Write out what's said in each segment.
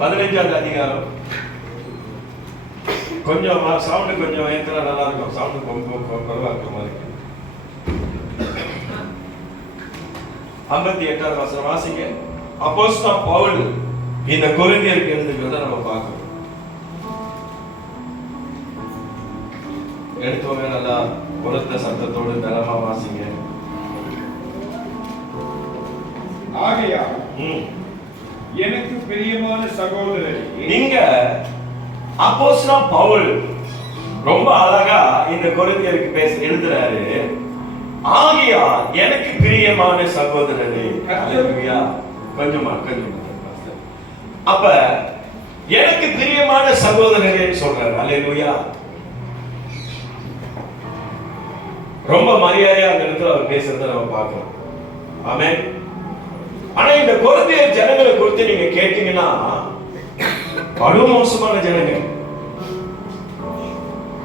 15வது அதிகாரம். கொஞ்சம் சவுண்டு கொஞ்சம் ஏத்தனா நல்லா இருக்கும். சவுண்டு கொஞ்சம் குறைவா இருக்கிற மாதிரி. 58வது வசனம் வாசிங்க. அப்போஸ்தலன் பவுல் இந்த கொரிந்தியருக்கு எழுதுகிறத நம்ம பார்க்கணும். எடுத்தோமே நல்லா உரத்த சத்தத்தோடு பலமா வாசிங்க. ஆகையால் எனக்கு பிரியமான சகோதரரே, நீங்க அப்போஸ்தலன் பவுல் ரொம்ப அழகா இந்த கொரிந்தியருக்கு எழுதுறாரு. ஆகையால் எனக்கு பிரியமான சகோதரரே, ஹல்லேலூயா. கொஞ்சமா அப்ப எனக்கு பிரியமான சகோதரரே சொல்றாரு. ஹல்லேலூயா. ரொம்ப மரியாதையா அந்த இடத்துல அவர் பேசுறத நம்ம பார்க்கிறோம். ஆமென். ஆனா இந்த கொரிந்தியர் ஜனங்களை குறித்து நீங்க கேட்டீங்கன்னா படு மோசமான ஜனங்க.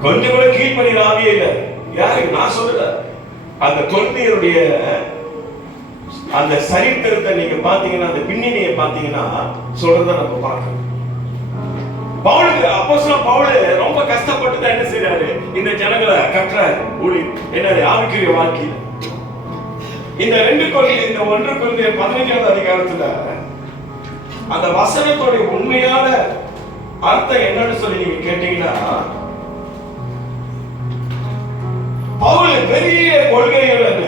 கொஞ்சம் கூட கீழ்ப்படியாவே இல்லை. யாருக்கு நான் சொல்லல, அந்த கொரிந்தியருடைய அந்த சரித்திரத்தை நீங்க பாத்தீங்கன்னா, அந்த பின்னணியை பாத்தீங்கன்னா சொல்றத நம்ம பார்க்கணும். பவுலுக்கு அப்போஸ்தலன் பவுல் ரொம்ப கஷ்டப்பட்டு தான் என்ன செய்றாரு, இந்த ஜனங்களை கற்றாரு. என்னது ஆவிக்குரிய வாழ்க்கையில இந்த 1 கொரிந்தியர் 15வது அதிகாரத்துல அந்த வசனத்தோட உண்மையான அர்த்தம் என்னன்னு சொல்லி நீங்க கேட்டீங்கன்னா, பவுல் பெரிய கொள்கைகளுடன்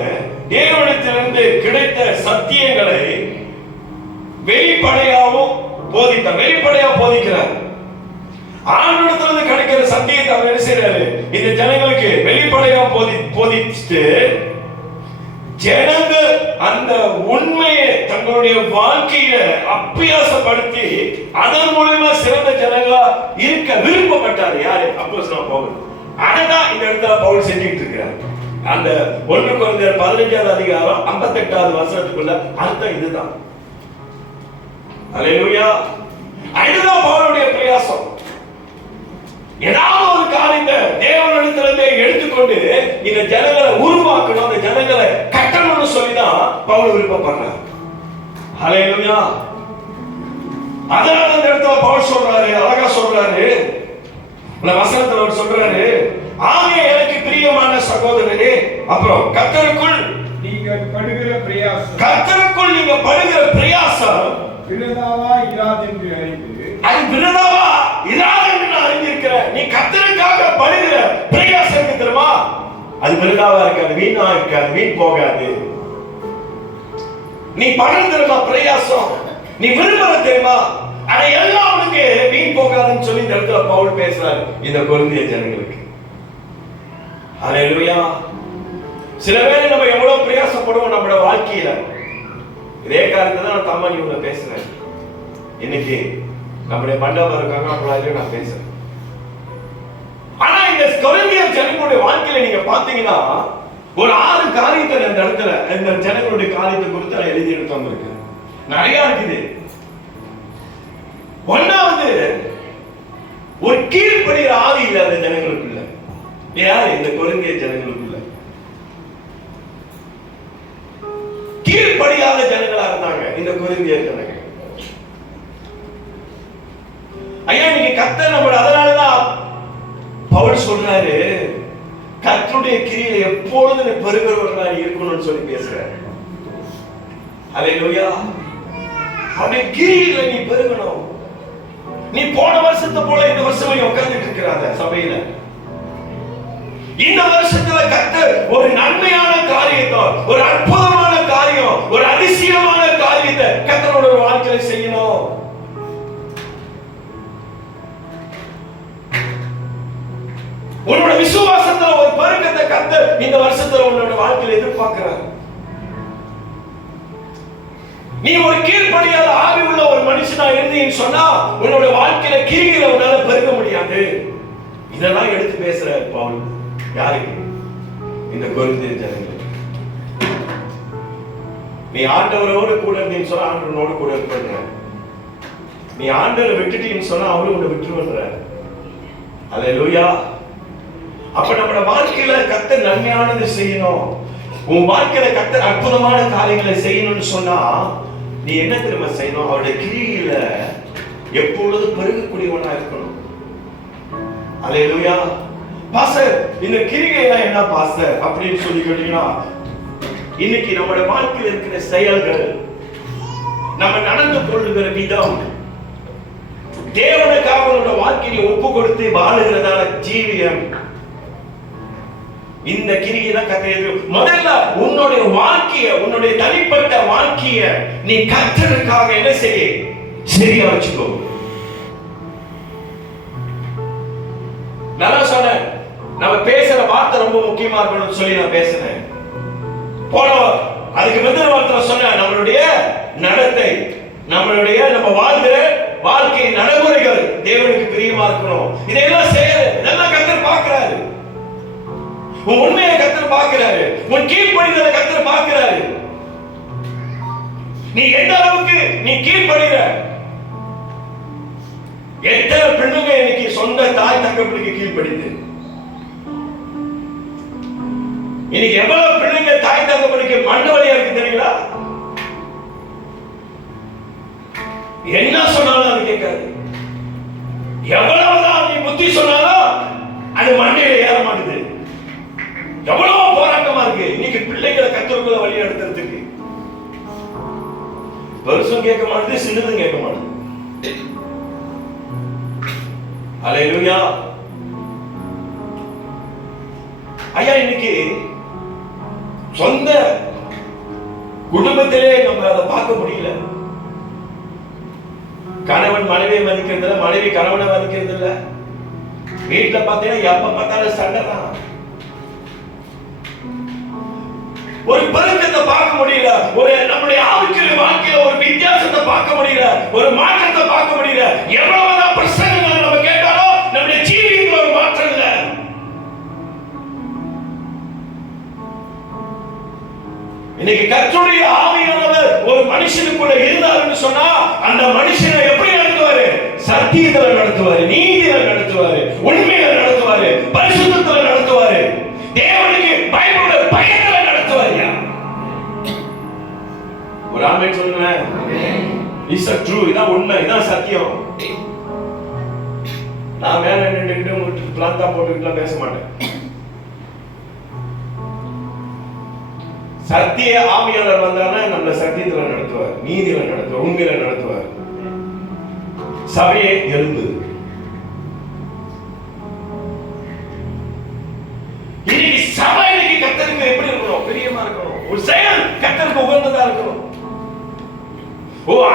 தேவனிடத்திலிருந்து கிடைத்த சத்தியங்களை வெளிப்படையா போதிக்கிறார். ஆண்டவரிடத்திலிருந்து கிடைக்கிற சத்தியத்தை அவர் என்ன செய்றாரு, இந்த ஜனங்களுக்கு வெளிப்படையா போதிச்சுட்டு ஜனங்க அந்த உண்மையை தங்களுடைய வாழ்க்கையில அபியாசப்படுத்தி அதன் மூலமா சிறந்த ஜனங்களா இருக்க விருப்பப்பட்டாரு. யாரு? அப்போஸ்தலன் பவுல். அததான் இந்த இடத்துல பவுல் செஞ்சுட்டு இருக்கிறார். அந்த 1 கொரிந்தியர் 15வது அதிகாரம் 58வது வசனத்துக்குள்ள அர்த்தம் இதுதான். ஹல்லேலூயா. இதுதான் பவுலுடைய பிரயாசம். ஏதாவது ஒரு காரியத்தை தேவனிடத்திலிருந்து எடுத்துக்கொண்டு இந்த ஜனங்களை உருவாக்கணும், அந்த ஜனங்களை கட்டணும்னு சொல்லிதான் பவுல் விருப்பப்படுறார். ஹல்லேலூயா. அதனால அந்த இடத்துல பவுல் சொல்றாரு, அழகா சொல்றாரு. இந்த வசனத்துல அவர் சொல்றாரு, ஆகிய எனக்கு பிரியமான சகோதரரே, அப்புறம் கர்த்தருக்குள் நீங்கள் படுகிற பிரயாசம், கர்த்தருக்குள் நீங்க படுகிற பிரயாசம் விருதாவா இராதென்று அறிந்து, அது விருதாவா இராதென்று நான் அறிந்திருக்கிறேன். நீ கர்த்தருக்காக படுகிற பிரயாசம் இருக்கு தெரியுமா, அது விருதாவா இருக்காது, வீணா இருக்காது, வீண் போகாது. நீ படுற தெரியுமா பிரயாசம், நீ விரும்புற தெரியுமா, அதை எல்லாம் உனக்கு வீண் போகாதுன்னு சொல்லி இந்த இடத்துல பவுல் பேசுறாரு இந்த கொரிந்திய ஜனங்களுக்கு. ஹல்லேலூயா. சில பேர் நம்ம எவ்வளவு பிரயாசப்படுவோம் நம்மளோட வாழ்க்கையில. இதே காரணத்தை தான் நான் தம்மானி உங்களை பேசுறேன். இன்னைக்கு நம்முடைய மண்டபம் இருக்காங்க, அவங்களால நான் பேசுறேன். ஆனா இந்த கொரிந்திய ஜனங்களுடைய வாழ்க்கையில நீங்க பாத்தீங்கன்னா ஒரு 6 காரியத்தை இந்த இடத்துல இந்த ஜனங்களுடைய காரியத்தை குறித்து நான் எழுதி எடுத்து வந்திருக்கேன். நிறைய இருக்குது. ஒன்னாவது, ஒரு கீழ்ப்படிகிற ஆவி இல்ல அந்த ஜனங்களுக்குள்ள. யார்? இந்த கொரிந்திய ஜனங்களுக்குள்ள கீழ்ப்படியாத ஜனங்களா இருந்தாங்க இந்த கொரிந்திய ஜனங்கள். ஐயா நீங்க கர்த்தர் நம்ம, அதனாலதான் பவுல் சொல்றாரு, கர்த்தருடைய கிரியில எப்பொழுது பெருகிறவர்களா இருக்கணும்னு சொல்லி பேசுறாரு. ஹல்லேலூயா. அவருடைய கிரியில நீ பெருகணும். நீ போன வருஷத்தை போல இந்த வருஷம் நீ உட்கார்ந்துட்டு இருக்கிறாத சபையில. இந்த வருஷத்துல கர்த்தர் ஒரு நன்மையான காரியத்தை, ஒரு அற்புதமான காரியம், ஒரு அதிசயமான காரியத்தை கர்த்தரோட வாழ்க்கையில செய்யணும். உன்னோட விசுவாசத்துல ஒரு பெருக்கத்தை கர்த்தர் இந்த வருஷத்துல உன்னோட வாழ்க்கையில எதிர்பார்க்கிறார். நீ ஒரு கீழ்ப்படியாத ஆவி உள்ள ஒரு மனுஷனா இருந்தீன்னு சொன்னா உன்னோட வாழ்க்கையில கிரியில உன்னால பெருக முடியாது. இதெல்லாம் எடுத்து பேசுற பவுல் யாருக்கு? இந்த கொரிந்திய ஜனங்களுக்கு. நீ ஆண்டவரோடு கூட இருந்தீன்னு சொன்னா ஆண்டவரோடு கூட இருப்ப. நீ ஆண்டவரை விட்டுட்டீன்னு சொன்னா அவரும் உன்னை விட்டுருவன்ற. ஹல்லேலூயா. அப்ப நம்மளோட வாழ்க்கையில கர்த்தர் நன்மையானது செய்யணும், உன் வாழ்க்கையில கர்த்தர் அற்புதமான காரியங்களை செய்யணும்னு சொன்னா நீ என்ன திரும்ப செய்யணும்? அவருடைய கிரியில எப்பொழுதும் பெருகக்கூடியவனா இருக்கணும். அல்லேலூயா. பாஸ்டர், இந்த கிரிகைலாம் என்ன பாஸ்டர் அப்படின்னு சொல்லி கேட்டீங்கன்னா, இன்னைக்கு நம்முடைய வாழ்க்கையில் இருக்கிற செயல்கள், நம்ம நடந்து கொள்ளுகிற விதம், தேவனுக்காக நம்முடைய வாழ்க்கையை ஒப்பு கொடுத்து வாழுகிறதான ஜீவியம், இந்த கிரியை தான் கத்தர். முதல்ல உன்னுடைய வாழ்க்கைய, உன்னுடைய தனிப்பட்ட வாழ்க்கைய நீ கர்த்தருக்காக என்ன செய்ய, சரியா வச்சுக்கோ. நல்லா சொன்ன, நம்ம பேசுற வார்த்தை ரொம்ப முக்கியமா இருக்கணும்னு சொல்லி நான் பேசினேன். போன அதுக்கு முந்தின வார்த்தை சொன்ன, நம்மளுடைய நடத்தை, நம்ம வாழ்கிற வாழ்க்கை நடைமுறைகள் தேவனுக்கு பிரியமா இருக்கணும். இதெல்லாம் இதெல்லாம் கர்த்தர் பார்க்கிறாரு. உன் உண்மையை கர்த்தர் பார்க்கிறாரு. உன் கீழ்ப்படிதலை கர்த்தர் பார்க்கிறாரு. நீ எந்த அளவுக்கு நீ கீழ்ப்படிற. எத்தனை பெண்ணுங்க இன்னைக்கு சொந்த தாய் தகப்பனுக்கு கீழ்ப்படிது. இன்னைக்கு எவ்வளவு பெண்ணுங்க தாய் தகப்பனுக்கு மண்டவலியா இருக்கு தெரியுங்களா? என்ன சொன்னாலும் அது கேட்காது. எவ்வளவுதான் நீ புத்தி சொன்னாலும் அது மண்டையில ஏற மாட்டுது. எவ்வளவு போராட்டமா இருக்கு இன்னைக்கு பிள்ளைகளை கத்தருக்குள்ள வழி நடத்துறதுக்கு. பெருசும் கேட்க மாட்டுது, சின்னதும் கேட்க மாட்டுது. அல்லேலூயா. ஐயா, இன்னைக்கு சொந்த குடும்பத்திலே நம்ம அதை பார்க்க முடியல. கணவன் மனைவியை மதிக்கிறது இல்ல, மனைவி கணவனை மதிக்கிறது இல்ல. வீட்டுல பாத்தீங்கன்னா எப்ப பார்த்தாலும் சண்டை தான். ஒரு பெருக்கத்தை பார்க்க முடியல. ஒரு நம்முடைய ஆவிக்குரிய வாழ்க்கையில ஒரு வித்தியாசத்தை பார்க்க முடியல. ஒரு மாற்றத்தை பார்க்க முடியல. எவ்வளவுதான் பிரச்சனைகளை நம்ம கேட்டாலும் நம்முடைய ஜீவியத்துல ஒரு மாற்றம் இல்ல. இன்னைக்கு கர்த்தருடைய ஆவியானவர் ஒரு மனுஷனுக்குள்ள இருந்தாருன்னு சொன்னா அந்த மனுஷனை எப்படி நடத்துவாரு? சத்தியத்துல நடத்துவாரு, நீதியில நடத்துவாரு, உண்மையில நடத்துவாரு, பரிசுத்தத்துல நடத்துவாரு, தேவனுக்கு பயப்படுற பயத்துல நடத்துவாரு. ஒரு ஆமென் சொல்லுங்க. It's a true. இதான் உண்மை, இதான் சத்தியம். நான் மேல நின்னுட்டு உங்களுக்கு பிளான் போட்டுக்கிட்டு பேச மாட்டேன். சத்திய ஆவியாளர் வந்தானா நம்மள சத்தியத்துல நடத்துவார், நீதியில நடத்துவார், உண்மையில நடத்துவார். சபையை எழுந்து இன்னைக்கு சபைக்கு கர்த்தருக்கு எப்படி இருக்கணும்? பிரியமா இருக்கணும். ஒரு செயல் கர்த்தருக்கு உகந்ததா இருக்கணும்.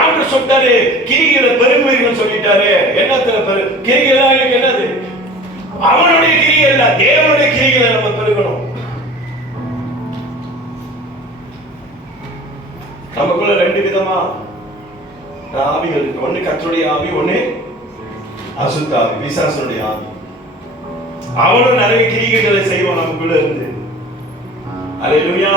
ஆண்டவர் சொல்லிட்டாரு, கிரிகளை பெருங்குவீர்கள் சொல்லிட்டாரு. என்னத்துல கிரிகளா என்னது? அவனுடைய கிரியை இல்ல, தேவனுடைய கிரிகளை நம்ம பெருகணும். நமக்குள்ள ரெண்டு விதமா ஆவிகள் இருக்கு. ஒண்ணு கர்த்தருடைய ஆவி, ஒண்ணு அசுத்த ஆவி, பிசாசுடைய ஆவி. அவனும் நிறைய கிரிகைகளை செய்வோம் நமக்குள்ள இருந்து. அல்லேலூயா.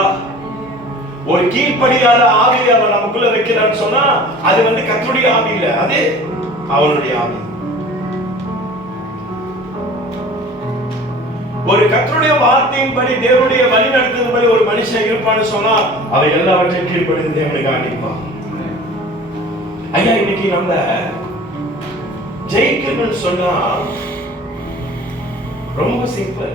ஒரு கீழ்ப்படியாத ஆவியை அவன் நமக்குள்ள வைக்கிறான்னு சொன்னா அது கர்த்தருடைய ஆவி இல்ல, அது அவனுடைய ஆவி. ஒரு கர்த்தருடைய வார்த்தையின்படி, தேவனுடைய வழி நடத்துறதுபடி ஒரு மனுஷன் இருப்பான்னு சொன்னா அவன் எல்லாவற்றையும் கீழ்ப்படிந்து தேவனுக்கு ஆணிப்பான். ஐயா, இன்னைக்கு நம்ம ஜெயிக்கணும்னு சொன்னா ரொம்ப சிம்பிள்.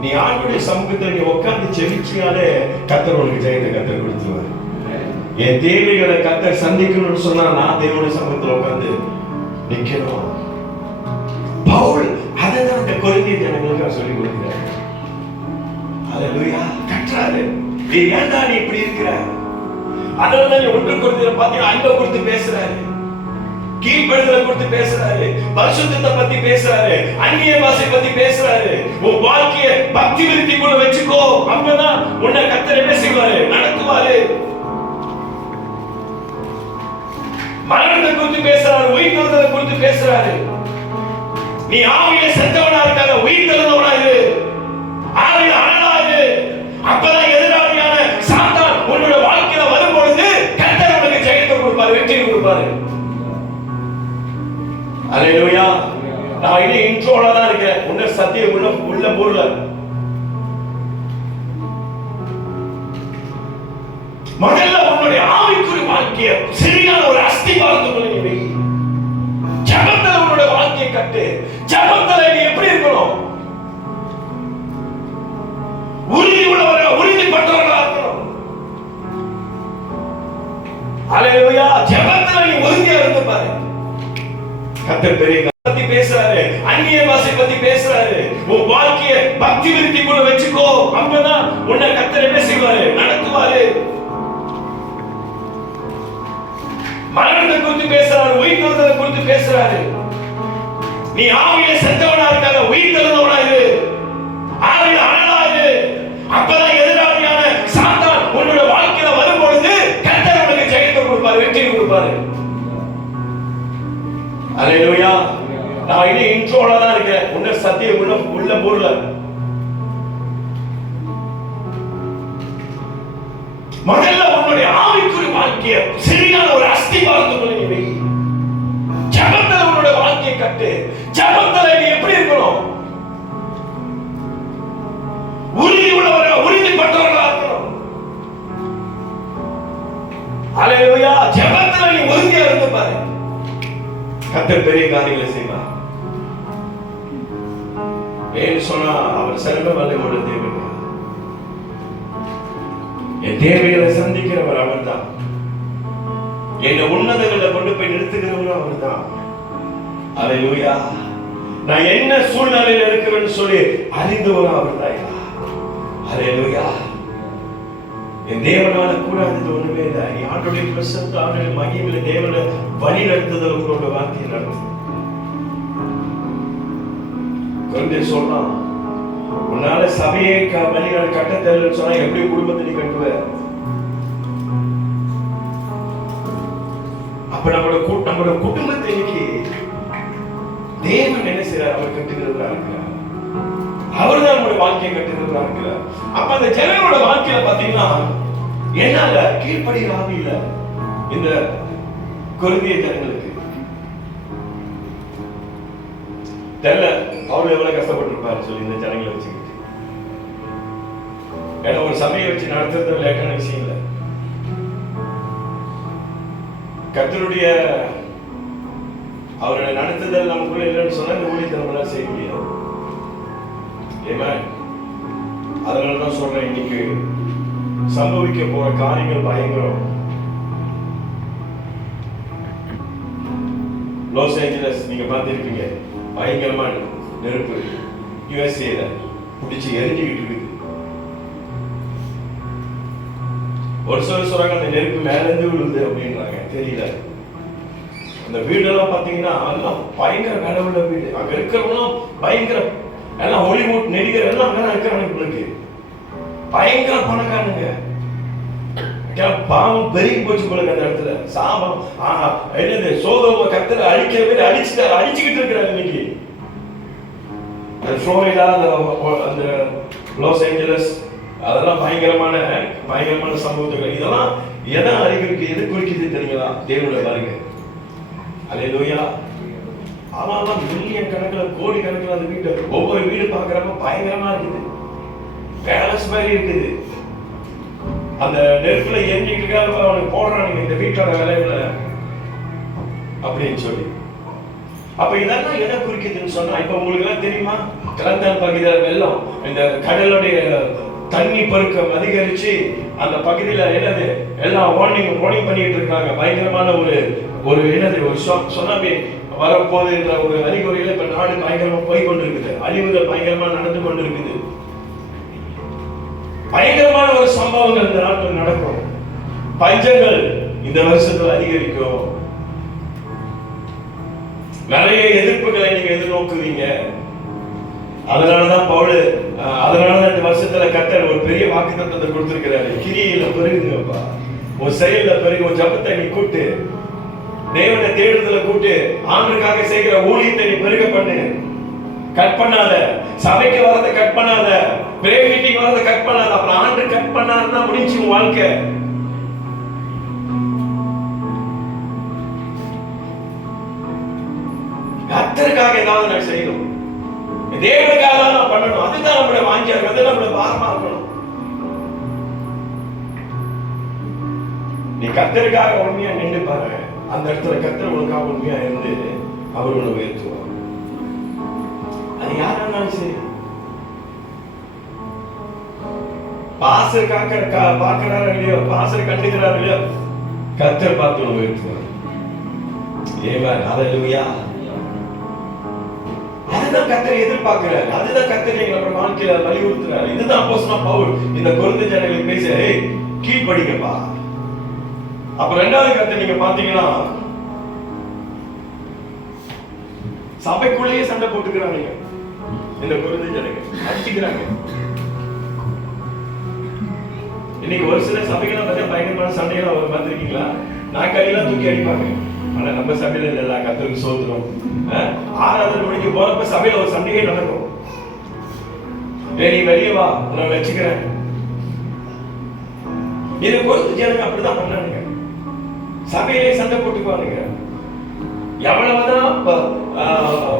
நீ ஆண்டவருடைய சமூகத்தில் நீ உட்கார்ந்து ஜெபிச்சியாலே கர்த்தர் உனக்கு ஜெயத்தை கர்த்தர் கொடுத்துருவார். என் தேவைகளை கர்த்தர் சந்திக்கணும்னு சொன்னா நான் தேவனுடைய சமூகத்தில் உட்கார்ந்து நிக்கணும். பவுல் அதான் அந்த கொரிந்திய ஜனங்களுக்கு சொல்லி கொடுக்கிறார். அல்லேலூயா. கற்றாரு. நீ ஏன்டா நீ இப்படி இருக்கிற? அதனால நீ ஒன்று கொரிந்தியர் பாத்தீங்கன்னா அன்பை குறித்து பேசுறாரு, கீழ்ப்படிதலை குறித்து பேசுறாரு, பரிசுத்தத்தை பத்தி பேசுறாரு, அந்நிய பாஷை பத்தி பேசுறாரு. உன் வாழ்க்கைய பக்தி விருத்திக்குள்ள வச்சுக்கோ. அப்பதான் உன்னை கர்த்தர் என்ன செய்வாரு? நடத்துவாரு. மரணத்தை குறித்து பேசுறாரு, உயிர்த்தெழுதலை குறித்து பேசுறாரு. நீ ஆவியில செத்தவனா இருக்காத, உயிர்த்தெழுந்தவனா இரு, ஆவியில அனலா இரு. அப்பதான் எதிராளியான சாத்தான் உன்னோட வாழ்க்கையில வரும்பொழுது கர்த்தர் உனக்கு ஜெயத்தை கொடுப்பாரு, வெற்றியை கொடுப்பாரு. அல்லேலூயா. நான் இன்னும் இன்ட்ரோல தான் இருக்கேன். உன்ன சத்தியம் உள்ள பொருள முதல்ல உன்னுடைய ஆவிக்குரிய வாழ்க்கைய சரியான ஒரு அஸ்திவாரத்துக்குள்ள நீ வை. ஜெபத்துல உன்னோட வாழ்க்கையை கட்டு. ஜெபத்துல நீ எப்படி இருக்கணும்? உறுதி உள்ளவரா, உறுதிப்பட்டவர்களா இருக்கணும். ஹalleluya. ஜெபத்துல நீ உறுதியா இருந்து பாரு. கர்த்தர் பெரிய பத்தி பேசுறாரு, அந்நிய பாஷை பத்தி பேசுறாரு. உன் வாழ்க்கைய பக்தி விருத்திக்குள்ள வெச்சுக்கோ. அப்பதான் உன்னை கர்த்தர் என்ன செய்வாரு? நடத்துவாரு. மரணத்தை குறித்து பேசுறாரு, உயிர்த்தெழுதலை குறித்து பேசுறாரு. நீ ஆவியில செத்தவனா இருக்காத, உயிர்த்தெழுந்தவனா இரு. ஆவியில அனலா இரு. அப்பதான் எதிராளியான சாத்தான் உன்னோட வாழ்க்கையில வரும்பொழுது கர்த்தர் உனக்கு ஜெயத்தை கொடுப்பாரு, வெற்றி கொடுப்பாரு. ஹalleluya. நான் இனி இன்ட்ரோல தான் இருக்கேன். உன்ன சத்தியம் உள்ள பொருள முதல்ல உன்னுடைய ஆவிக்குரிய வாழ்க்கைய சரியான ஒரு அஸ்திவாரத்துக்குள்ள நீ வை. ஜெபத்துல உன்னோட வாழ்க்கையை கட்டு. ஜெபத்துல நீ எப்படி இருக்கணும்? உறுதி உள்ளவரா, உறுதிப்பட்டவர்களா இருக்கணும். ஹalleluya. ஜெபத்துல நீ உறுதியா இருந்து பாரு. கர்த்தர் பெரிய காரியங்களை செய்வார். ஏன் சொன்னா அவர் சர்வ வல்லமையுள்ள தேவன். என் தேவைகளை சந்திக்கிறவர் அவர்தான். என்னை உன்னதங்களை கொண்டு போய் நிறுத்துகிறவரும் அவர்தான். ஹalleluya. நான் என்ன சூழ்நிலையில் இருக்கிறேன்னு சொல்லி அறிந்தவரும் அவர்தான். ஹalleluya. என் தேவனால கூடாதது ஒண்ணுமே இல்லை. நீ ஆண்டோடைய பிரசன்ன, ஆண்டோடைய மகிமையில தேவனை வழி நடத்துதல் உங்களோட வார்த்தையை நடத்து. கொஞ்சம் சொல்லலாம், உன்னால சபையை வழிகள் கட்ட தெரியலன்னு சொன்னா எப்படி குடும்பத்தை நீ கட்டுவ? அப்ப நம்மளோட குடும்பத்தை இன்னைக்கு தேவன் என்ன செய்யறார்? அவர் கட்டுகிறவரா இருக்கிறார். அவர் தான் நம்முடைய வாழ்க்கையை கட்டுகிறவரா இருக்கிறார். அப்ப அந்த ஜனங்களோட வாழ்க்கையில பாத்தீங்கன்னா என்னால கீழ்ப்படிகிற ஆவி இல்ல. இந்த கொரிந்திய ஜனங்களுக்கு தெரியல அவரு எவ்வளவு கஷ்டப்பட்டிருப்பாரு சொல்லி இந்த ஜனங்களை வச்சுக்கிட்டு. ஏன்னா ஒரு சபையை வச்சு நடத்துறது லேட்டான விஷயம் இல்லை. கர்த்தருடைய அவருடைய நடத்துதல் நமக்குள்ள இல்லைன்னு சொன்னா இந்த ஊழியத்தை நம்மளால செய்ய முடியாது. அதனாலதான் சொல்றேன், இன்னைக்கு சம்பவிக்க போற காரியங்கள் பயங்கரம். லாஸ் ஏஞ்சலஸ் நீங்க பார்த்திருப்பீங்க, பயங்கரமான நெருப்பு யுஎஸ்ஏல பிடிச்சி எரிஞ்சுக்கிட்டு இருக்கு. ஒரு சொல்றாங்க அந்த நெருப்பு மேல இருந்து விழுது அப்படின்றாங்க, தெரியல. அந்த வீடெல்லாம் பாத்தீங்கன்னா அதெல்லாம் பயங்கர கடவுள வீடு. அங்க இருக்கிறவங்களும் பயங்கர, எல்லாம் ஹாலிவுட் நடிகர் எல்லாம் அங்கதான் இருக்கிறவங்களுக்கு பயங்கர பணக்காரங்க. பாவம் பெருகி போச்சு போல அந்த இடத்துல. சாபம் என்னது சோதோம கர்த்தரை அழிக்கிற பேர் அழிச்சுக்கிட்டு இருக்கிறாங்க இன்னைக்கு. புளோரிடா, அந்த லாஸ் ஏஞ்சலஸ், அதெல்லாம் பயங்கரமான சம்பவங்கள். இதெல்லாம் எதை அறிவிக்கு, எது குறிக்குது தெரியுங்களா? தேவனுடைய பாருங்க. ஹல்லேலூயா. ஆனா மில்லியன் கணக்கில், கோடி கணக்கில் அந்த வீட்டு ஒவ்வொரு வீடு பார்க்கறப்ப பயங்கரமா இருக்குது. பேலஸ் மாதிரி இருக்குது. அந்த நெருப்புல எரிஞ்சிட்டு இருக்காங்க, அவனுக்கு போடுறானுங்க இந்த வீட்டோட விளைவுல அப்படின்னு சொல்லி. அப்ப இதெல்லாம் எதை குறிக்குதுன்னு சொன்னா, இப்ப உங்களுக்கு எல்லாம் தெரியுமா, கிளந்தான் பகுதியில் வெள்ளம், இந்த கடலுடைய தண்ணி பெருக்கம் அதிகரிச்சு அந்த பகுதியில என்னது எல்லாம் வார்னிங் பண்ணிட்டு இருக்காங்க. பயங்கரமான ஒரு என்னது ஒரு சுனாமி வரப்போகுது என்ற ஒரு அறிகுறியில இப்ப நாடு பயங்கரமா போய் கொண்டிருக்குது. அழிவுகள் பயங்கரமா நடந்து கொண்டிருக்குது. பயங்கரமான ஒரு சம்பவங்கள் இந்த நாட்டில் நடக்கும். பஞ்சங்கள் இந்த வருஷத்துல அதிகரிக்கும். நிறைய எதிர்ப்புகளை நீங்க எதிர்நோக்குவீங்க. அதனாலதான் பவுல், அதனாலதான் இந்த வருஷத்துல கர்த்தர் ஒரு பெரிய வாக்குத்தத்தத்தை கொடுத்திருக்கிறாரு. கிரியையில பெருகுங்கப்பா, ஒரு செயல்ல பெருகு, ஒரு ஜபத்தை நீ கூட்டு, தேவனை தேடுதல கூட்டு, ஆண்டுக்காக செய்கிற ஊழியத்தை நீ பெருக பண்ணு. கட் பண்ணாத, சபைக்கு வரதை கட் பண்ணாத, பிரேயர் மீட்டிங் வரதை கட் பண்ணாத. அப்புறம் ஆண்டு கட் பண்ணாருன்னா முடிஞ்சு உன் வாழ்க்கை. கர்த்தருக்காக ஏதாவது நான் செய்யணும், தேவனுக்காக தான் நான் பண்ணணும். அதுதான் நம்மளுடைய வாஞ்சியா இருக்கு, அது நம்மளுடைய பாரமா இருக்கணும். நீ கர்த்தருக்காக உண்மையா நின்று பாரு. அந்த இடத்துல கர்த்தர் உனக்காக உண்மையா இருந்து அவர் உன்னை உயர்த்துவார். அது யாராலும் சரி. பாஸ்டர் பார்க்கிறாரோ இல்லையோ, பாஸ்டர் கண்டுக்கிறாரோ இல்லையோ, கர்த்தர் பார்த்து உன்னை உயர்த்துவார். ஆமென். ஹல்லேலூயா. அதுதான் கர்த்தர் எதிர்பார்க்கிறார். அதுதான் கர்த்தர் எங்களோட வாழ்க்கையில வலியுறுத்துறாரு. இதுதான் அப்போஸ்தலன் பவுல் இந்த கொரிந்து ஜனங்களுக்கு பேச, கீழ்ப்படிங்கப்பா. அப்ப ரெண்டாவது கருத்து நீங்க பாத்தீங்கன்னா, சபைக்குள்ளேயே சண்டை போட்டுக்கிறாங்க இந்த கொரிந்து ஜனங்கள், அடிச்சுக்கிறாங்க. இன்னைக்கு ஒரு சில சபைகளை பார்த்தா பயங்கரமான சண்டைகள் பார்த்திருக்கீங்களா? நாக்காளியெல்லாம் தூக்கி அடிப்பாங்க. ஆனா நம்ம சபையில இல்ல, கர்த்தருக்கு ஸ்தோத்திரம். ஆராதனை மணிக்கு போறப்ப சபையில ஒரு சண்டையே நடக்கும். நீ வெளியே வா, நான் வச்சுக்கிறேன். இது கொரிந்து ஜனங்க அப்படிதான் பண்ணானுங்க. சபையிலே சண்டை போட்டுக்குவானுங்க. எவ்வளவுதான்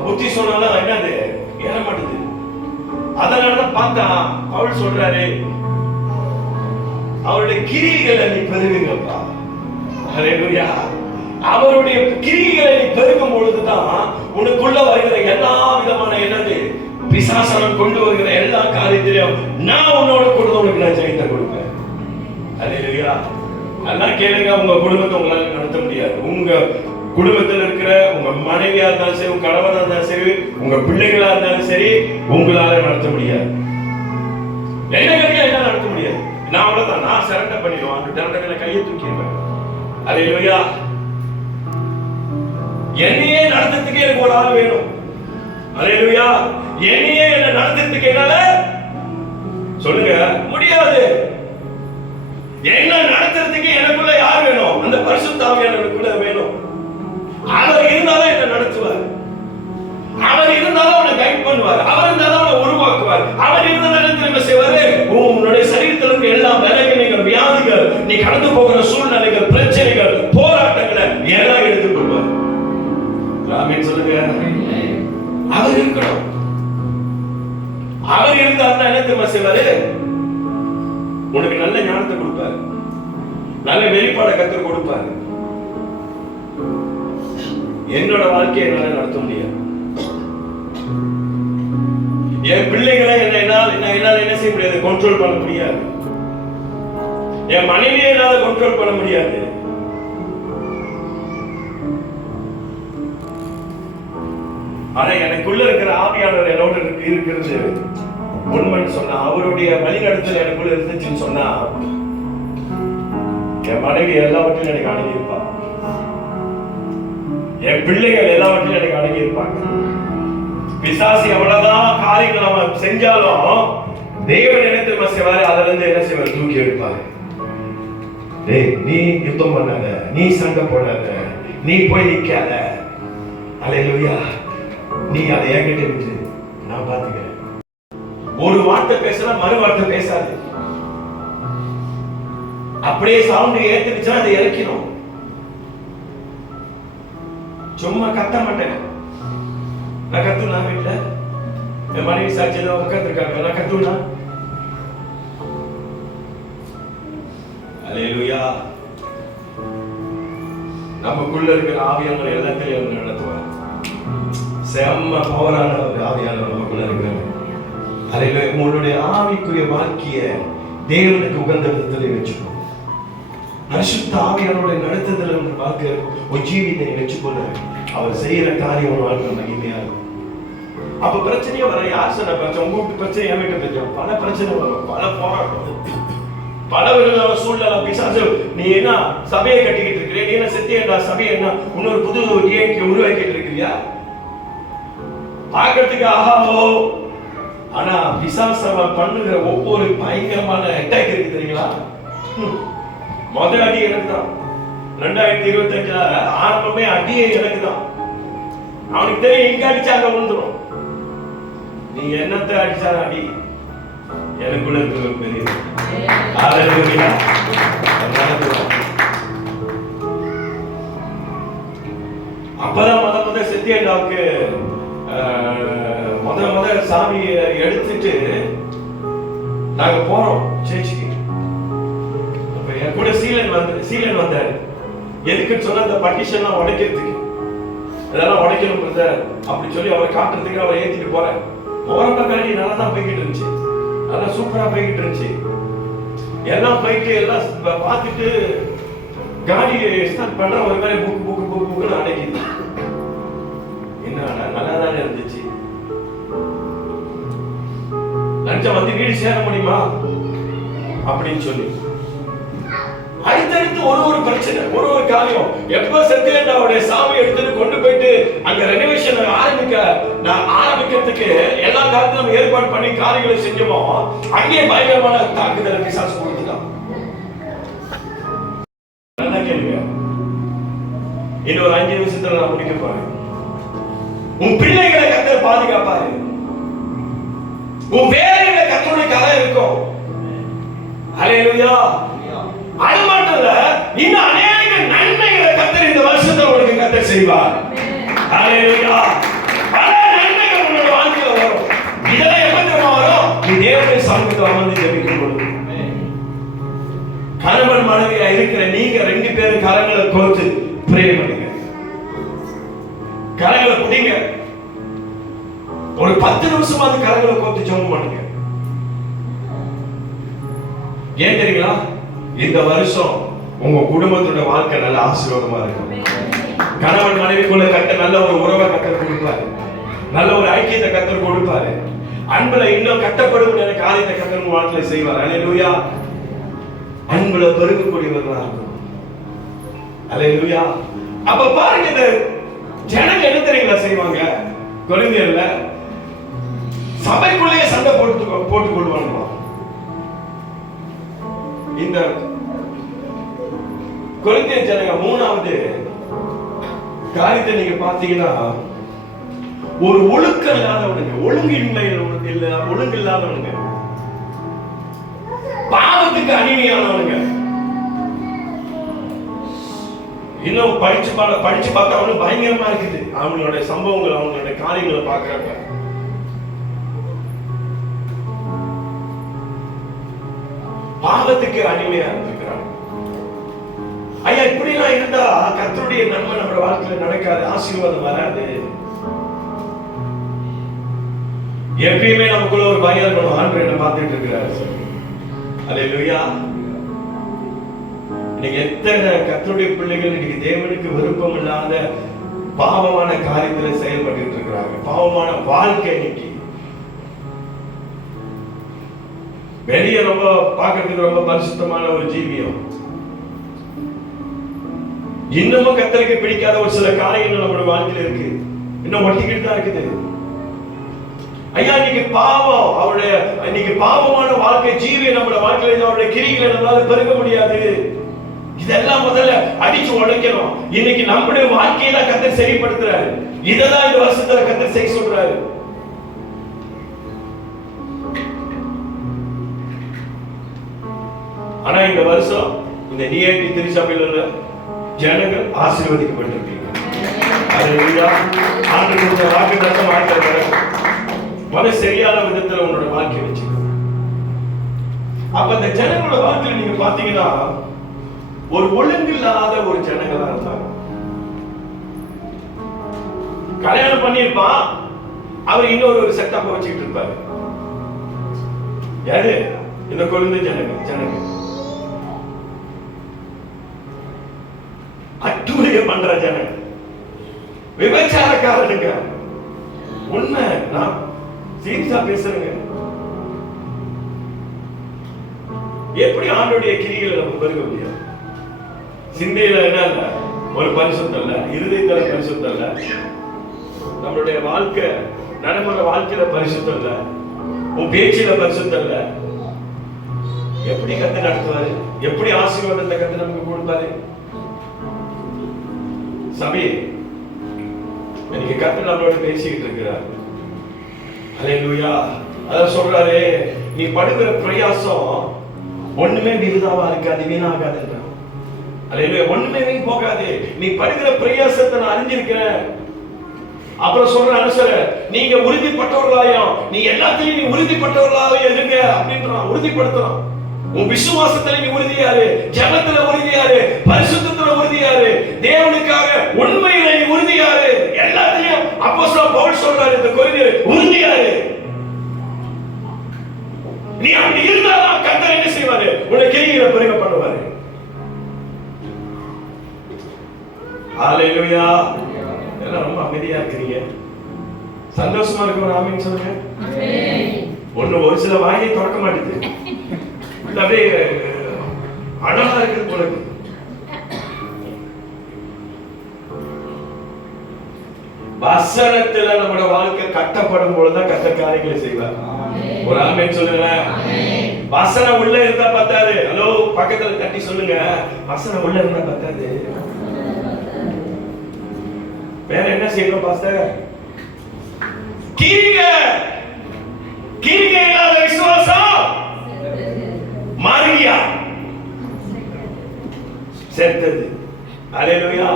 புத்தி சொன்னாலும் என்னது ஏற மாட்டுது. அதனாலதான் பார்த்தா பவுல் சொல்றாரு, அவருடைய கிரியைகளை நீ பெருகுங்கப்பா. ஹல்லேலூயா. அவருடைய கிரியைகளை நீ பெருகும் பொழுதுதான் உனக்குள்ள வருகிற எல்லா விதமான என்னது பிசாசனம் கொண்டு வருகிற எல்லா காரியத்திலையும் நான் உன்னோட கூட உனக்கு நான் ஜெயத்தை கொடுப்பேன். ஹல்லேலூயா. எல்லாம் கேளுங்க. உங்க குடும்பத்தை உங்களால நடத்த முடியாது. உங்க குடும்பத்தில் இருக்கிற உங்க மனைவியா இருந்தாலும் சரி, உங்க கணவனா இருந்தாலும் சரி, உங்க பிள்ளைகளா இருந்தாலும் சரி, உங்களால நடத்த முடியாது. என்ன கரையா என்ன நடத்த முடியாது. நான் அவ்வளவுதான், நான் சரண்டர் பண்ணிடுவேன். அந்த டேரக்டர்ல கையை தூக்கிடுவேன். ஹல்லேலூயா. என்னையே நடத்துறதுக்கு எனக்கு ஒரு ஆள் வேணும். ஹல்லேலூயா. என்னையே என்ன நடத்துறதுக்கு என்னால சொல்லுங்க முடியாது. என்ன நடத்துறதுக்கு எனக்குள்ள யார் வேணும்? அந்த பரிசுத்த ஆவியானவர் எனக்குள்ள வேணும். அவர் இருந்தாலும் என்ன நடத்துவார். அவர் இருந்தாலும் அவனை கைட் பண்ணுவார். அவர் இருந்தாலும் அவனை உருவாக்குவார். அவர் இருந்த நேரத்தில் என்ன செய்வாரு? உன்னுடைய சரீரத்தில் இருக்க எல்லா பலவீனங்கள், வியாதிகள், நீ கடந்து போகிற சூழ்நிலைகள், பிரச்சனைகள், போராட்டங்களை எல்லாம் எடுத்துக் கொள்வார். ஆமென் சொல்லுங்க. அவர் இருக்கணும். அவர் இருந்தால் என்ன தெரியுமா செய்வாரு? உனக்கு நல்ல ஞானத்தை கொடுப்பாரு, நல்ல வெளிப்பாட கற்றுக் கொடுப்பாரு. என்னோட வாழ்க்கையை என்னால நடத்த முடியாது. என் பிள்ளைகளை என்னால என்ன செய்ய முடியாது? கண்ட்ரோல் பண்ண முடியாது. என் மனைவியை என்னால கண்ட்ரோல் பண்ண முடியாது. ஆனா எனக்குள்ள இருக்கிற ஆவியானவர் என்னோட இருக்கிறது உண்மைன்னு சொன்னா, அவருடைய வழிநடத்தல் எனக்குள்ள இருந்துச்சுன்னு சொன்னா, என் மனைவி எல்லாவற்றையும் எனக்கு அடங்கி இருப்பாங்க. என் பிள்ளைகள் எல்லாவற்றையும் எனக்கு அடங்கி இருப்பாங்க. பிசாசி எவ்வளவுதான் காரியங்கள் நம்ம செஞ்சாலும் தேவன் என்ன தெரியுமா செய்வாரு? அதுல இருந்து என்ன செய்வாரு? தூக்கி எடுப்பாரு. டேய், நீ யுத்தம் பண்ணாத, நீ சண்டை போடாத, நீ போய் நிக்காத. அல்லேலூயா. நீ அதை என்கிட்ட விட்டு நான் பாத்துக்கிறேன். ஒரு வார்த்தை பேசினா மறு வார்த்தை பேசாது. அப்படியே சவுண்ட் ஏத்துச்சுன்னா அதை இறக்கணும். சும்மா கத்த மாட்டேன். நான் கத்துனா வீட்டுல என் மனைவி சாட்சியில உட்கார்ந்துருக்காங்க, நான் கத்துனா. அல்லேலூயா. நமக்குள்ள இருக்கிற ஆவியானவர் எல்லாத்தையும் நடத்துவார். செம்ம பவரான ஒரு ஆவியானவர் நமக்குள்ள இருக்கிறார். அல்லேலூயா. உங்களுடைய ஆவிக்குரிய வாழ்க்கைய தேவனுக்கு உகந்த விதத்தில் வச்சுக்கணும். பரிசுத்த ஆவியானவருடைய நடத்துதல் உங்க வாழ்க்கை ஒரு ஜீவித்தை வச்சுக்கொள்ள அவர் செய்யற காரியம் ஒரு வாழ்க்கை மகிமையா இருக்கும். அப்ப பிரச்சனையே வர யார் சொன்ன பிரச்சனை? உங்க வீட்டு பிரச்சனை, என் வீட்டு பிரச்சனை, பல பிரச்சனை வரும், பல போராட்டம், பல விதமான சூழ்நிலை. பிசாசு, நீ என்ன சபையை கட்டிக்கிட்டு இருக்கிற, நீ என்ன செத்தியா சபையை என்ன இன்னொரு புது உருவாக்கிட்டு இருக்கிறியா? பார்க்கறதுக்கு ஆகாவோ, ஆனா பிசாசு பண்ணுகிற ஒவ்வொரு பயங்கரமான அட்டாக் இருக்கு தெரியுங்களா? முதல் அடி எனக்கு தான். 2025 ஆரம்பமே அடியே எனக்கு தான். அவனுக்கு தெரியும், இங்க அடிச்சாங்க விழுந்துடும். நீங்க என்னத்தை அடிச்சாலும் அடி எனக்குள்ள இருக்கிற பெரிய அப்பதான் முத செத்தியாண்டாவுக்கு முத சாமி எடுத்துட்டு நாங்க போறோம் சேர்ச்சுக்கு. என் கூட சீலன் வந்தாரு. எதுக்குன்னு சொன்ன அந்த பட்டிஷன்லாம் உடைக்கிறதுக்கு. இதெல்லாம் உடைக்கணும் பிரதர் அப்படி சொல்லி அவரை காட்டுறதுக்கு அவரை ஏத்திட்டு போறேன். ஓரமா காட்டி நல்லா தான் போய்கிட்டு இருந்துச்சு, நல்லா சூப்பரா போய்கிட்டு இருந்துச்சு. எல்லாம் போயிட்டு எல்லாம் பார்த்துட்டு காடி ஸ்டார்ட் பண்ற ஒரு மாதிரி புக்கு புக்கு புக்கு புக்குன்னு அடைக்குது. என்ன நல்லா தானே இருந்துச்சு. லஞ்சம் வந்து வீடு சேர முடியுமா அப்படின்னு சொல்லி அடுத்தடுத்து ஒரு பிரச்சனை, ஒரு காரியம். எப்ப செட்டில் அவருடைய சாமி எடுத்துட்டு கொண்டு போயிட்டு அங்க ரெனோவேஷன் ஆரம்பிக்கிறதுக்கு எல்லா காலத்திலும் நம்ம ஏற்பாடு பண்ணி காரியங்களை செஞ்சோமோ அங்கே பயங்கரமான தாக்குதல் பிசாசு கொடுத்துட்டான். நல்லா கேளுங்க, இன்னொரு 5 நிமிஷத்துல நான் முடிக்க போறேன். உன் பிள்ளைகளை கர்த்தர் பாதுகாப்பாரு, உன் வேலையில கர்த்தருடைய கலை இருக்கும். ஹல்லேலூயா. அது மட்டும் இல்ல, இன்னும் அநேக நன்மைகளை கர்த்தர் இந்த வருஷத்துல உங்களுக்கு கர்த்தர் செய்வார். ஹல்லேலூயா. பல நன்மைகள் உங்களோட வாழ்க்கையில வரும். இதெல்லாம் எப்ப தெரியுமா வரும்? நீ தேவனுடைய சமூகத்தில் அமர்ந்து ஜெபிக்கும் பொழுது. கணவன் மனைவியா இருக்கிற நீங்க 2 பேரும் கரங்களை கோர்த்து ப்ரே பண்ணுங்க. கரங்களை குடிங்க. ஒரு 10 நிமிஷமாவது கரங்களை கோர்த்து ஜெபம் பண்ணுங்க. ஏன் தெரியுங்களா? இந்த வருஷம் உங்க குடும்பத்தோட வாழ்க்கை நல்ல ஆசீர்வாதமா இருக்கும். கணவன் மனைவிக்குள்ள நல்ல ஒரு உறவை கர்த்தர் கொடுப்பாரு, நல்ல ஒரு ஐக்கியத்தை கர்த்தர் கொடுப்பாரு. அன்புல இன்னும் கட்டப்படும் காரியத்தை கர்த்தர் உங்க வாழ்க்கையில செய்வார். அல்லேலூயா. அன்புல பெருகக்கூடியவர்களா இருக்கும். அல்லேலூயா. அப்ப பாருங்க, இந்த ஜனங்க என்ன தெரியுங்களா செய்வாங்க? கொரிந்தியர்ல சபைக்குள்ளேயே சண்டை போட்டுக் கொள்வாங்க. இந்த கொரிந்திய ஜனங்க 3வது காரியத்தை நீங்க பாத்தீங்கன்னா, ஒரு ஒழுக்கம் இல்லாதவனுங்க, ஒழுங்கு இல்லாதவனுங்க, பாவத்துக்கு அடிமையானவனுங்க. இன்னும் படிச்சு பார்த்தா அவனுக்கு பயங்கரமா இருக்குது. அவங்களுடைய சம்பவங்கள், அவங்களுடைய காரியங்களை பாக்குறாங்க. பாவத்துக்கு அடிமையா இருந்திருக்கிறாங்க. ஐயா, இப்படி எல்லாம் இருந்தா கர்த்தருடைய நன்மை நம்ம வாழ்க்கையில நடக்காது, ஆசீர்வாதம் வராது. எப்பயுமே நமக்குள்ள ஒரு பயம் இருக்கணும். ஆண்டவர் என்ன பார்த்துட்டு இருக்கிறாரு. அல்லேலூயா. இன்னைக்கு எத்தனை கர்த்தருடைய பிள்ளைகள் இன்னைக்கு தேவனுக்கு விருப்பம் இல்லாத பாவமான காரியத்துல செயல்பட்டு இருக்கிறாங்க. பாவமான வாழ்க்கை இன்னைக்கு வெளியே ரொம்ப பார்க்கறதுக்கு ரொம்ப பரிசுத்தமான ஒரு ஜீவியம், இன்னமும் கர்த்தருக்கு பிடிக்காத ஒரு சில காரியங்கள் நம்மளோட வாழ்க்கையில இருக்கு, இன்னும் ஒட்டிக்கிட்டு தான் இருக்குது. ஐயா, இன்னைக்கு பாவம், அவருடைய இன்னைக்கு பாவமான வாழ்க்கை ஜீவியம் நம்மளோட வாழ்க்கையில அவருடைய கிரிகளை நம்மளால பெருக முடியாது. இதெல்லாம் முதல்ல அடிச்சு உடைக்கணும். இன்னைக்கு நம்முடைய வாழ்க்கையில கர்த்தர் சரிப்படுத்துறாரு. இதெல்லாம் இந்த வருஷத்துல கர்த்தர் செய்ய சொல்றாரு. ஆனா இந்த வருஷம் இந்த நிஏடி திருச்சபையில் உள்ள ஜனங்கள் ஆசீர்வதிக்கப்பட்டிருக்கீங்க. அல்லேலூயா. ஆண்டவர் கொடுத்த வாக்குத்தத்தம் வாழ்க்கையில நடக்கும். சரியான விதத்துல உங்களோட வாழ்க்கையை வச்சுக்கணும். அப்ப இந்த ஜனங்களோட வாழ்க்கையில நீங்க பாத்தீங்கன்னா ஒரு ஒழுங்கு இல்லாத ஒரு ஜனங்களா இருந்தாங்க. கல்யாணம் பண்ணிருப்பான், அவர் இன்னொரு செட்டப்ப வச்சுக்கிட்டு இருப்பாரு. யாரு? இந்த கொழுந்து ஜனங்க அட்டூழிய பண்ற ஜனங்க, விபச்சாரக்காரனுங்க. உண்மை, நான் சீரியஸா பேசுறேங்க. எப்படி ஆண்டோடைய கிரிகளை நம்ம பெருக முடியாது? சிந்தையில என்ன இல்ல, ஒரு பரிசுத்தம் இல்ல, இருதயத்துல பரிசுத்தம் இல்ல, நம்மளுடைய வாழ்க்கை நடைமுறை வாழ்க்கையில பரிசுத்தம் இல்ல, உன் பேச்சில பரிசுத்தம் இல்ல. எப்படி கத்து நடத்துவாரு? எப்படி ஆசீர்வாதத்தை கத்து நமக்கு கொடுப்பாரு? சபை இன்னைக்கு கத்து நம்மளோட பேசிக்கிட்டு இருக்கிறார். அல்லேலூயா. அதான் சொல்றாரு, நீ படுகிற பிரயாசம் ஒண்ணுமே விருதாவா இருக்காது, வீணாகாது. அல்லேலூயா. ஒண்ணுமே வீண் போகாது. நீ படுகிற பிரயாசத்தை நான் அறிஞ்சிருக்கிறேன். அப்புறம் சொல்ற அனுசர, நீங்க உறுதிப்பட்டவர்களாயும், நீ எல்லாத்திலையும் நீ உறுதிப்பட்டவர்களாயும் இருங்க அப்படின்றான். உறுதிப்படுத்துறான். உன் விசுவாசத்துல நீ உறுதியாரு, ஜெபத்துல உறுதியாரு, பரிசுத்தத்துல உறுதியாரு, தேவனுக்காக உண்மையில நீ உறுதியாரு. ஹalleluya. எல்லாம் ரொம்ப அமைதியா இருக்கீங்க. சந்தோஷமா இருக்கணும். ஆமென் சொல்லுங்க. ஆமென். ஒரு சில வாயை திறக்க மாட்டேங்குது. அப்படியே அழகா இருக்கு போல இருக்கு. வசனத்துல நம்மளோட வாழ்க்கை கட்டப்படும் பொழுதுதான் கர்த்தர் காரியங்களை செய்வார். ஒரு ஆமென் சொல்லுங்க. வசனம் உள்ள இருந்தா பத்தாது. ஹலோ, பக்கத்துல தட்டி சொல்லுங்க. வசனம் உள்ள இருந்தா பத்தாது. வேற என்ன செய்யணும் பாஸ்டர்? கிரிகை இல்லாத விசுவாசம் மரியா செத்தது. ஹalleluya.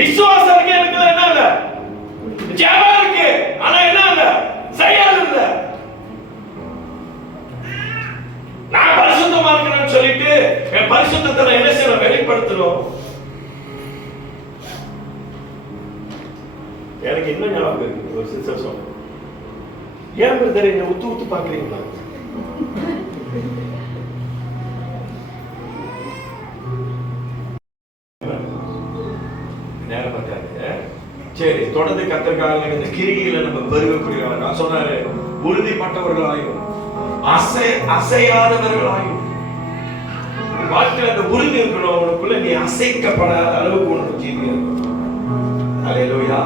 விசுவாசம் இருக்கு, எனக்கு என்ன இல்ல, ஜெபம் இருக்கு, ஆனா என்ன இல்ல, செயல் இல்ல. நான் பரிசுத்தமா இருக்கணும்னு சொல்லிட்டு என் பரிசுத்தத்தை என்ன செய்யணும், வெளிப்படுத்தணும். எனக்கு என்ன ஞாபகம் இருக்கு, ஒரு சிஸ்டர் சொன்னாங்க, ஏன் பிரதர் என்ன உத்து பாக்குறீங்களா? நேரம் பார்த்தாரு. சரி, தொடர்ந்து கர்த்தருக்காக இந்த கிரிகையில நம்ம பெருகக்கூடியவர்கள். நான் சொன்னாரு, உறுதிப்பட்டவர்களாயும் அசையாதவர்களாயும் வாழ்க்கையில அந்த உறுதி இருக்கணும். அவனுக்குள்ள நீ அசைக்கப்படாத அளவுக்கு உனக்கு ஜீவியம். ஹalleluya.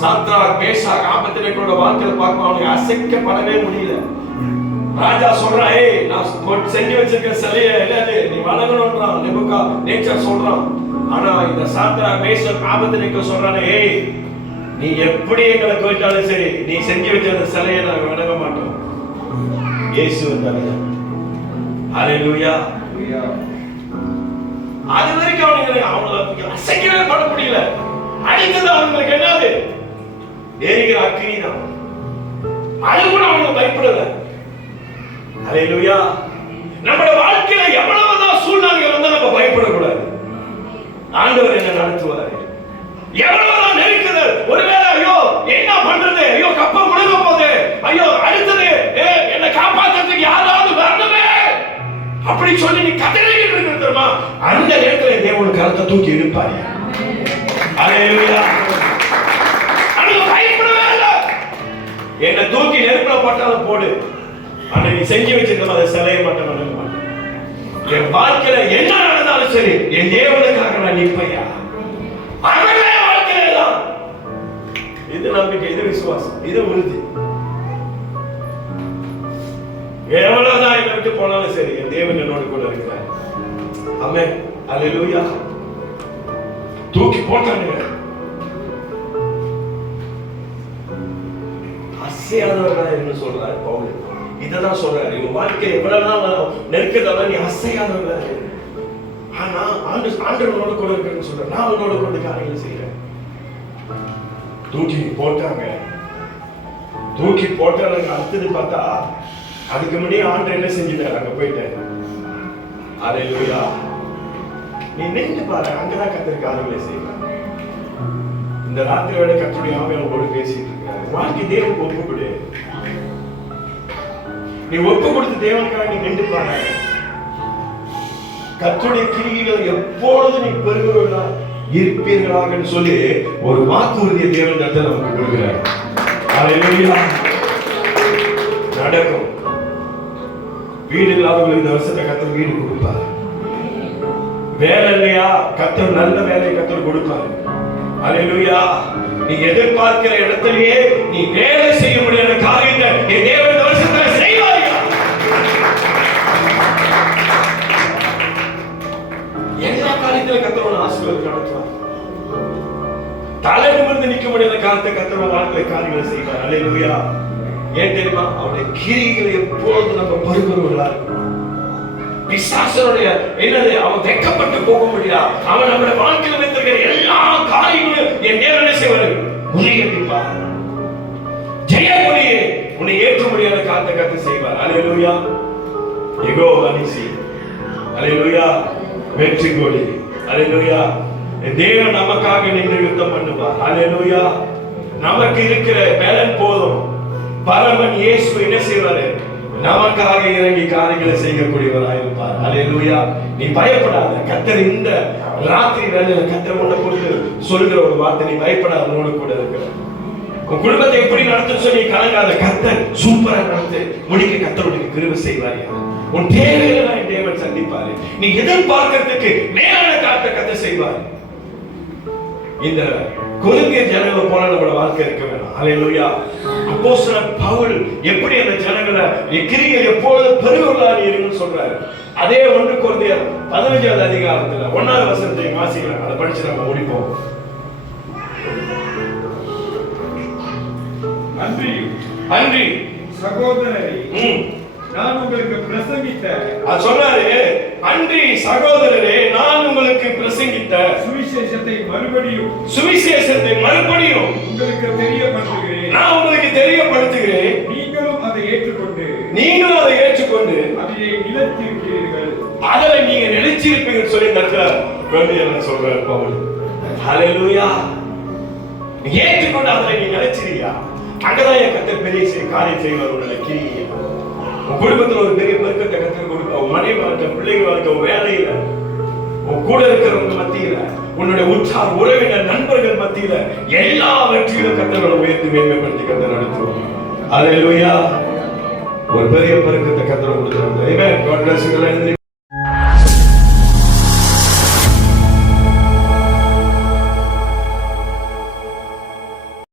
சாத்ராக், மேஷாக், ஆபேத்நேகோட வாழ்க்கையில பார்க்கும், அவனுக்கு அசைக்கப்படவே முடியல. ராஜா சொல்றான், ஏய் நான் செஞ்சு வச்சிருக்க சிலையை என்னது நீ வணங்கணும்ன்றான். நேச்சர் சொல்றான். ஆனா இந்த சாத்ராக், மேஷாக், ஆபேத்நேகோ சொல்றானே, ஏய் நீ எப்படி எங்களை கோயிட்டாலும் சரி, நீ செஞ்சு வச்ச சிலையை நாங்க வணங்க மாட்டோம். இயேசு வந்தாரு. ஹalleluya. அது வரைக்கும் அவங்களுக்கு அசைக்கவே பட முடியல. அடித்தது அவங்களுக்கு என்னது, எரிகிற அக்கினி தான். அது கூட அவங்க பயப்படல. ஹalleluya. நம்ம வாழ்க்கையில எவ்வளவுதான் சூழ்நிலைகள் வந்தா நம்ம பயப்படக்கூடாது. ஆண்டவர் என்ன நடத்துவாரு. எவ்வளவுதான் நெருக்குதல், ஒருவேளை ஐயோ என்ன பண்றது, ஐயோ கப்பல் முழுக போகுது, ஐயோ அடுத்தது என்ன காப்பாத்துறதுக்கு யாராவது வரணுமே அப்படி சொல்லி நீ கதறிக்கிட்டு இருக்க தெரியுமா, அந்த நேரத்துல தேவன் கரத்தை தூக்கி எடுப்பாரு. ஹalleluya. அன்னைக்கு பயப்படவே இல்லை. என்ன தூக்கி நெருப்புல போட்டாலும் போடு, ஆனா நீ செஞ்சு வச்சிருக்க அதை சிலையை மட்டும் வணங்க மாட்டேன். என் வாழ்க்கையில என்ன நடந்தாலும் சரி, என் தேவனுக்காக நான் நிற்பையா. அவனே வாழ்க்கையில தான். இது நம்பிக்கை, இது விசுவாசம், இது உறுதி. எவ்வளவுதான் என்னை விட்டு போனாலும் சரி, என் தேவன் என்னோட கூட இருக்கிறார். ஆமென். ஹalleluya. தூக்கி போட்டானுங்க. அசையாதவர்களா என்ன சொல்றாரு பவுல்? இததான் சொல்றாரு. உன் வாழ்க்கை எவ்வளவுதான் நெருக்கதான், நீ அசையாதவர்களா. ஆனா ஆண்டவனோட கூட இருக்கிறேன்னு சொல்றேன். நான் உன்னோட கூட காரியங்கள் செய்யறேன். தூக்கி போட்டாங்க. தூக்கி போட்டாங்க. அடுத்தது பார்த்தா அதுக்கு முன்னாடி ஆண்டவர் என்ன செஞ்சிட்டாரு, அங்க போயிட்டு ஹalleluya. நீ நின்று பாரு, அங்கதான் கர்த்தர் காரியங்களை செய்யறார். இந்த ராத்திரியோட கர்த்தருடைய ஆவியானவரோடு பேசிட்டு இருக்காரு. வாழ்க்கை தேவனுக்கு ஒப்பு கொடு. நீ ஒப்பு கொடுத்து தேவனுக்காக நீ நின்று பாரு. கர்த்தருடைய கிரியைகள் எப்பொழுது நீ பெறுகிறவர்களா இருப்பீர்களாக சொல்லி ஒரு வாக்குறுதியை தேவன் கர்த்தர் நமக்கு கொடுக்கிறார். ஹalleluya. நடக்கும். வீடு இல்லாதவங்களுக்கு இந்த வருஷத்தை கர்த்தர் வீடு கொடுப்பார். வேலை இல்லையா, கர்த்தர் நல்ல வேலையை கர்த்தர் கொடுப்பார். ஹalleluya. நீ எதிர்பார்க்கிற இடத்திலேயே நீ வேலை செய்ய முடியாத காரியத்தை என் தேவன் இந்த வருஷத்துல செய்வார். எல்லா காரியத்திலும் கர்த்தர் ஆசீர்வாதம் நடத்துவார். தலை நிமிர்ந்து நிற்க முடியாத காலத்தை கர்த்தர் வாழ்க்கை காரியங்களை செய்வார். ஹalleluya. ஏன் தெரியுமா, அவருடைய கிரியைகளை எப்பொழுது நம்ம பருகுறவர்களா இருக்கணும். பிசாசனுடைய என்னது, அவன் வெட்கப்பட்டு போக முடியாது. அவன் நம்முடைய வாழ்க்கையில் வைத்திருக்கிற எல்லா காரியங்களும் என் தேவன் என்ன செய்வார், முறியடிப்பார். ஜெயக்கொடியே உன்னை ஏற்ற முடியாத காலத்தை கர்த்தர் செய்வார். ஹalleluya. யெகோவா நிசி. ஹalleluya. வெற்றி கொடி. ஹalleluya. தேவன் நமக்காக நின்று யுத்தம் பண்ணுவார். ஹalleluya. நமக்கு இருக்கிற பலன் போதும். பரமன் இயேசு என்ன செய்வாரு, நமக்காக இறங்கி காரியங்களை செய்யக்கூடியவராயிருப்பார். அல்லேலூயா. நீ பயப்படாத. கர்த்தர் இந்த ராத்திரி வேளையில கர்த்தர் உன்னை குறித்து சொல்கிற ஒரு வார்த்தை, நீ பயப்படாத, உன்னோடு கூட இருக்கிறார். உன் குடும்பத்தை எப்படி நடத்துன்னு சொல்லி கலங்காத. கர்த்தர் சூப்பரா நடத்து முடிக்க கர்த்தருடைய கிருபை செய்வார். உன் தேவைகளை தேவன் சந்திப்பாரு. நீ எதிர்பார்க்கிறதுக்கு மேலான காரியத்தை கர்த்தர் செய்வார். இந்த கொரிந்தியர் ஜனங்களை போல நம்மளோட வாழ்க்கை இருக்க வேண்டாம். அல்லேலூயா. அப்போஸ்தலன் பவுல் எப்படி அந்த ஜனங்களை கிரியை எப்பொழுது பெருவர்களாக இருங்கன்னு சொல்றாரு. அதே 1 கொரிந்தியர் 15வது அதிகாரத்துல 1வது வசனத்தை வாசிக்கலாம். அதை படிச்சு நம்ம முடிப்போம். அன்றி சகோதரரே, நான் உங்களுக்கு பிரசங்கித்த சொன்னாரு. அன்றி சகோதரரே, நான் உங்களுக்கு பிரசங்கித்த சுவிசேஷத்தை மறுபடியும் உங்களுக்கு தெரியப்படுத்துகிறேன். நான் உங்களுக்கு தெரியப்படுத்துகிறேன். நீங்களும் அதை ஏற்றுக்கொண்டு அதிலே நிலைத்திருக்கிறீர்கள். அதில் நீங்க நிலைச்சிருப்பீங்கன்னு சொல்லி தருகிறார். சொல்றார் பவுல். ஹல்லேலூயா. ஏற்றுக்கொண்டு அதில் நீ நிலைச்சிருக்கியா? அங்கதான் என் கர்த்தர் பெரிய காரியம் செய்வார். உன்னுடைய கிரியை, உன் குடும்பத்தில் ஒரு பெரிய பெருக்கத்தை கர்த்தர் கொடுக்க, உன் மனைவி வாழ்க்கை, பிள்ளைங்க வாழ்க்கை, உன் வேலையில, உன் கூட இருக்கிறவங்க மத்தியில, உன்னுடைய உற்றார் உறவினர் நண்பர்கள் மத்தியில எல்லா வெற்றியிலும் கர்த்தர்களை உயர்த்தி மேன்மைப்படுத்தி கர்த்தர் நடத்துவார். அல்லேலூயா. ஒரு பெரிய பெருக்கத்தை கர்த்தர் கொடுத்தார். ஆமென். God bless you.